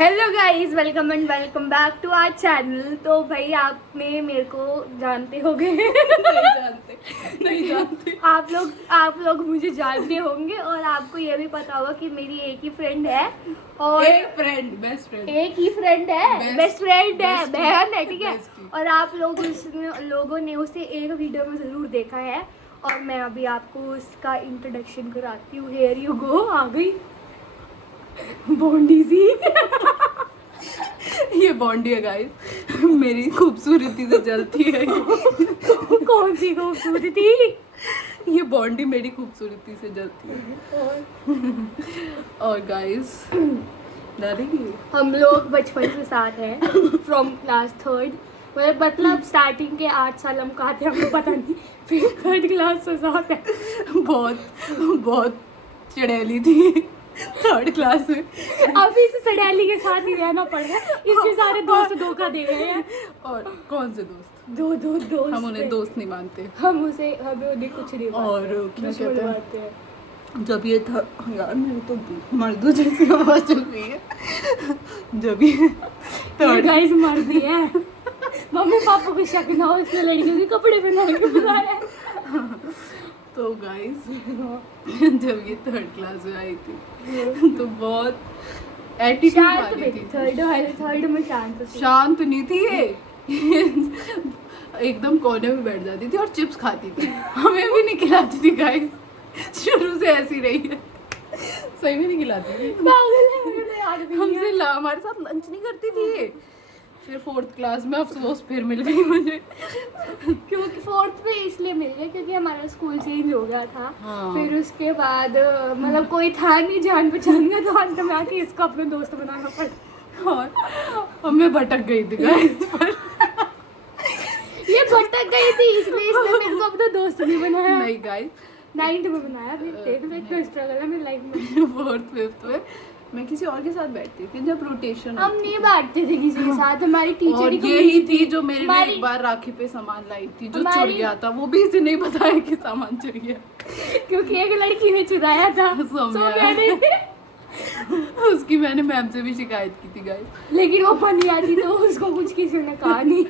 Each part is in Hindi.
Hello guys, welcome and welcome back to our channel. तो भाई आपने मेरे को जानते होंगे नहीं जानते आप लोग मुझे जानते होंगे और आपको ये भी पता होगा कि मेरी एक ही फ्रेंड है और बेस्ट फ्रेंड एक ही फ्रेंड है, बेस्ट फ्रेंड है, बहन है, ठीक है। bestie। और आप लोगों ने उसे एक वीडियो में ज़रूर देखा है और मैं अभी आपको उसका इंट्रोडक्शन कराती हूँ। हियर यू गो, आ गई बॉन्डी सी। ये बॉन्डी है गाइस, मेरी खूबसूरती से जलती है। कौन सी खूबसूरती? ये बॉन्डी मेरी खूबसूरती से जलती है। और गाइस डालेंगे हम लोग बचपन से साथ हैं फ्रॉम क्लास थर्ड। मतलब स्टार्टिंग के 8 साल हम कहा थे हमको पता नहीं, फिर थर्ड क्लास से साथ है। बहुत चिड़ैली थी थर्ड क्लास में। अभी से सडैली के साथ ही रहना पड़ रहा है, इससे सारे दोस्त धोखा दे गए हैं। और कौन से दोस्त? दो दोस्त हम उन्हें दोस्त नहीं मानते। हमें उन्हें कुछ नहीं और क्या दुश्मन कहते हैं? मानते हैं। जब ये था यार, मेरे तो मर्दों जैसी आवाज चल रही है। जब ये ये गाइस मर दी है। मम्मी पापा को शक ना हो, इसने लड़कियों के कपड़े पहना के बुलाया है। तो गाइस जब ये थर्ड क्लास में आई थी तो बहुत एटीट्यूड शांत वाली थी। थर्ड में शांत थी। शांत नहीं थी ये एकदम कोने में बैठ जाती थी और चिप्स खाती थी, हमें भी नहीं खिलाती थी गाइस। शुरू से ऐसी रही है, सही में नहीं खिलाती थी। पागल है, मुझे याद भी नहीं है। हमारे साथ लंच नहीं करती थी ये। फिर फोर्थ क्लास में अफसोस फिर मिल गई मुझे। क्योंकि फोर्थ में इसलिए मिल गया क्योंकि हमारा स्कूल चेंज हो गया था। हाँ। फिर उसके बाद मतलब कोई था नहीं जान पहचान का, तो अंत में आके इसको अपना दोस्त बनाना पड़ा। और मैं भटक गई थी गाइस पर। ये भटक गई थी इसलिए इसने मेरे को अपना दोस्त नहीं बनाया। नहीं गाइस, 9th में बनाया। फिर 10th में इतना स्ट्रगल है मेरी लाइफ में। फोर्थ फिफ्थ में मैं किसी और के साथ बैठती थी जब रोटेशन हम नहीं बैठते थे किसी के साथ। हमारी टीचर और ही यही थी जो मेरे लिए हमारी- एक बार राखी पे सामान लाई थी जो हमारी- चुर गया था। वो भी इसे नहीं बताया कि सामान चुर गया, क्योंकि एक लड़की ने चुराया था। सौम्या मैंने उसकी मैंने मैम से भी शिकायत की थी गाइस। लेकिन वो बनिया थी तो उसको कुछ किसी ने कहा नहीं।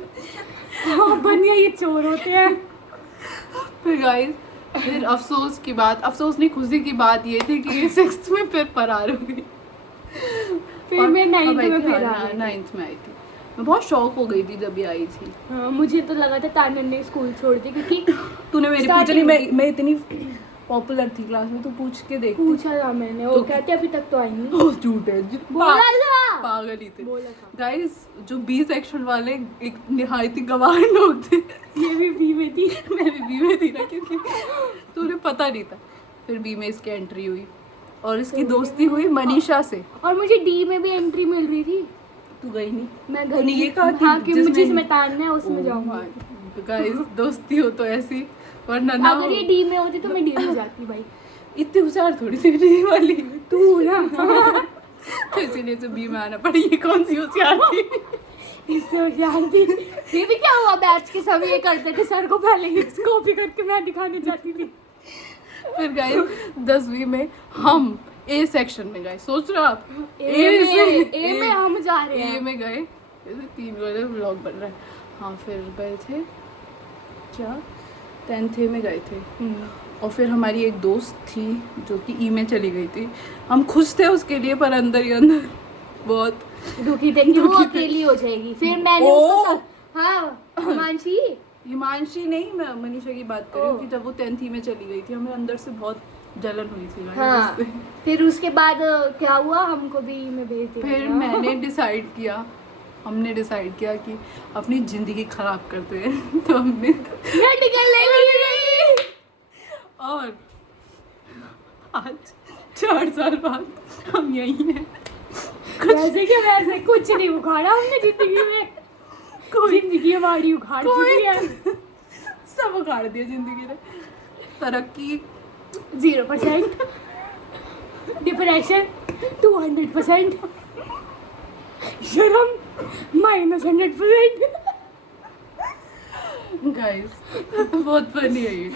हाँ, बनिया ये चोर होते हैं। फिर गाइस फिर अफसोस की बात, अफसोस नहीं खुशी की बात ये थी कि 6th में फिर फरार हो गई। फिर मैं 9th में फिर आ गई। 9th में आई थी। मैं बहुत शौक हो गई थी जब ये आई थी। हाँ, मुझे तो लगा था तानन ने स्कूल छोड़ दी क्योंकि तूने मेरी पूछा Starting नहीं, मैं इतनी पॉपुलर थी क्लास में, तो पूछ के देख। पूछा था मैंने, वो तो- कहते अभी तक तो आई नहीं। ओह झूठ है, बोला था। पागल ही थे बोला था। गाइस। जो बी सेक्शन वाले एक निहायती गवार लोग थे। ये भी बी में थी। मैं भी बी में थी ना, क्योंकि तुझे पता नहीं था। फिर बी में इसकी एंट्री हुई और इसकी दोस्ती हुई मनीषा से। और मुझे डी में भी एंट्री मिल रही थी। तू गई नहीं? मैं तूने गई ये कहा कि हाँ, कि जिसमें- मुझे इसमें तानना है उसमें जाऊंगी। गाइस दोस्ती हो तो ऐसी, वरना ना अगर ये डी में होती तो मैं डी में जाती भाई। इतनी होशियार थोड़ी सी डी वाली तू ना तो इसीलिए तो बी में आना पड़ी। ये कौन सी होशियार थी? इससे होशियार थी। ये भी क्या हुआ, बैच के सब ये करते थे, सर को पहले ही कॉपी करके मैं दिखाने जाती थी। फिर गाइस 10वीं में हम ए सेक्शन में गए। सोच रहे हो आप? ए में हम जा रहे ए हैं। में गए, ऐसे 3 वाले व्लॉग बन रहा है। हाँ फिर गए थे क्या, 10th में गए थे। और फिर हमारी एक दोस्त थी जो कि ई में चली गई थी। हम खुश थे उसके लिए, पर अंदर ही अंदर बहुत दुखी थे कि वो अकेली हो जाएगी। फिर मैंने उसको हाँ, हिमांशी हिमांशी नहीं, मैं मनीषा की बात कर रही हूँ कि जब वो 10th में चली गई थी, हमें अंदर से बहुत जलन हुई थी गाइस हाँ। उससे। फिर उसके बाद क्या हुआ, हमको भी में भेज दिया। फिर हमने डिसाइड किया कि अपनी जिंदगी खराब करते हैं। तो हमने मेडिकल ले ली। और आज 4 साल बाद हम यही हैं। वैसे क्या, वैसे कुछ नहीं उखाड़ा हमने जिंदगी में। जिंदगी हमारी उखाड़ चुकी है। सब उखाड़ दिया जिंदगी ने। तरक्की 0%, डिप्रेशन 200%, शर्म -100%। गाइस बहुत फनी है ये।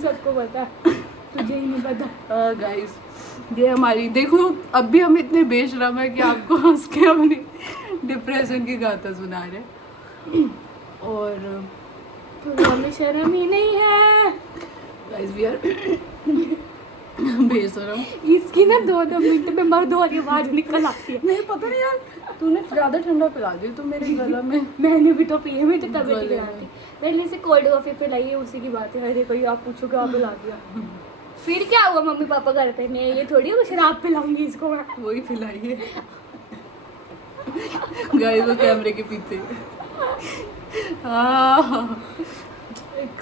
सबको पता, तुझे ही नहीं पता। गाइस ये हमारी, देखो अब भी हम इतने बेशरम है कि आपको हंस के अपनी डिप्रेशन की गाथा सुना रहे। और तो हमें शर्म ही नहीं है। गाइस वी आर बेशरम। इसकी ना 2-2 मिनट में मर्द वाली आवाज निकल आती है। नहीं पता नहीं यार, तूने ज़्यादा ठंडा पिला दी तो मेरे गला में। मैंने भी तो पिए, मैं तो तबीयत गले ही में। खराब थी। मैंने से कोल्ड कॉफी पिलाई है, उसी की बात है। अरे कोई आप पूछो क्या पिला दिया। फिर क्या हुआ, मम्मी पापा घर पे नहीं, ये थोड़ी वो शराब पिलाऊंगी इसको मैं। वही पिलाइए गाइस, वो कैमरे के पीछे।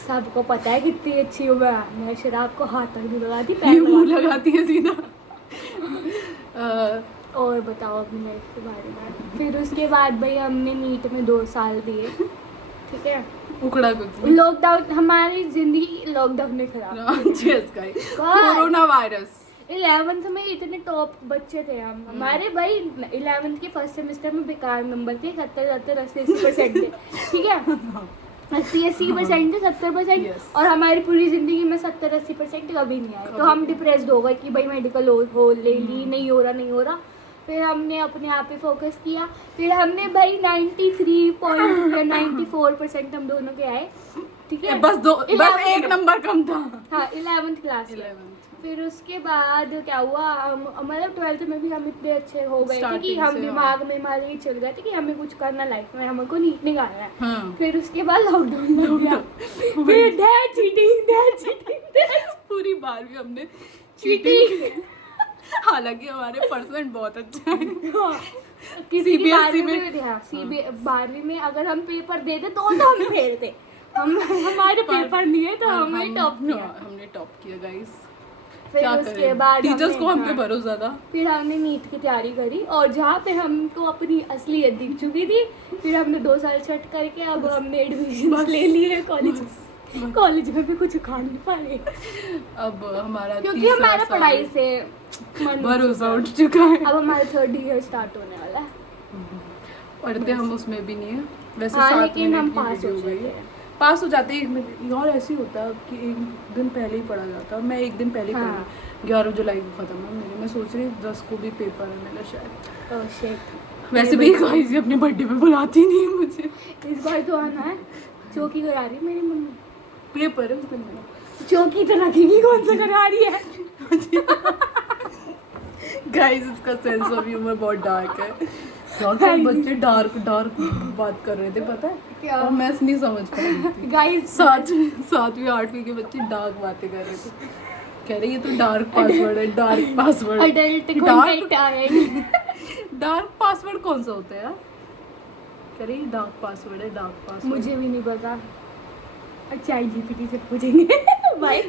सबको पता है कितनी अच्छी हूँ मैं शराब को हाथ तक नहीं लगाती, ये पैर मुंह लगाती। लगाती है सीधा। और बताओ अपनी लाइफ के बारे में। फिर उसके बाद भाई हमने नीट में 2 साल दिए, ठीक है। उखड़ा कुछ नहीं। लॉकडाउन, हमारी जिंदगी लॉकडाउन ने खराब की। Corona virus. 11th में इतने टॉप बच्चे थे हम। हमारे भाई 11th के फर्स्ट सेमेस्टर में बेकार नंबर थे, 70-80% थे, ठीक है। 80% थे, 70%। Yes. और हमारी पूरी जिंदगी में 70-80% कभी नहीं आए। तो हम डिप्रेस्ड हो गए कि भाई मेडिकल हो ले ली, नहीं हो रहा। फिर हमने अपने आप पे फोकस किया। फिर हमने भाई 93% हम दोनों के आए, ठीक है। बस एक नंबर कम था। हाँ 11th क्लास में। फिर उसके बाद क्या हुआ, हम मतलब 12th में भी हम इतने अच्छे हो गए थे कि Starting हम से, दिमाग में हमारे ये चल गए थे कि हमें कुछ करना लाइफ में, हमको नीट निकालना है। हाँ। फिर उसके बाद लॉकडाउन लग गया। फिर दैट चीटिंग पूरी बार भी हमने चीटिंग। हालांकि हमारे परसेंट बहुत अच्छा है। किसी की CBSE 12वीं में हाँ, 12वीं में अगर हम पेपर देते तो हम फेल थे। हमारे पेपर नहीं है तो हमने टॉप किया। हमने टॉप किया गाइस। फिर क्या उसके करें, बाद टीचर्स को हम पे हाँ, भरोसा था। फिर हमने नीट की तैयारी करी और जहाँ पे हमको अपनी असलियत दिख चुकी थी, फिर हमने 2 साल छट करके अब हमने एडमिशन ले लिए कॉलेज में भी कुछ खा नहीं पा रहे अब हमारा क्योंकि हमारा पढ़ाई से मन भरोसा उठ चुका है। अब हमारा 3rd ईयर स्टार्ट होने वाला है। पढ़ते हम उसमें भी नहीं है वैसे। हाँ, 7 लेकिन हम मिनट की पास हो वीडियो जाते गई। हैं। पास हो जाते हैं 1 मिनट। और ऐसे ही होता है कि 1 दिन पहले ही पढ़ा जाता है। मैं 1 दिन पहले ही हाँ। पढ़ी। 11 जुलाई को खत्म है मेरे। मैं सोच रही 10 को भी पेपर है मेरा शायद। Oh shit. वैसे भी गाइस अपने बर्थडे पे बुलाती नहीं है मुझे। इस बार तो आना है। चौकी करा रही है मेरी मम्मी। पेपर है उस दिन मेरा। चौकी तो रखेगी, कौन सा करा रही है। गाइस इसका सेंस ऑफ ह्यूमर बहुत डार्क है। यार सब बच्चे डार्क बात कर रहे थे पता है क्या? और मैं नहीं समझ पाई थी। गाइस 7वीं 8वीं के बच्चे डार्क बातें कर रहे थे। कह रहे ये तो डार्क पासवर्ड है। डार्क पासवर्ड अडल्ट कंटेंट आएगी। डार्क पासवर्ड कौन सा होता है यार? कह रही डार्क पासवर्ड है। डार्क पासवर्ड मुझे भी नहीं पता। अच्छा GPT से पूछेंगे। बाय।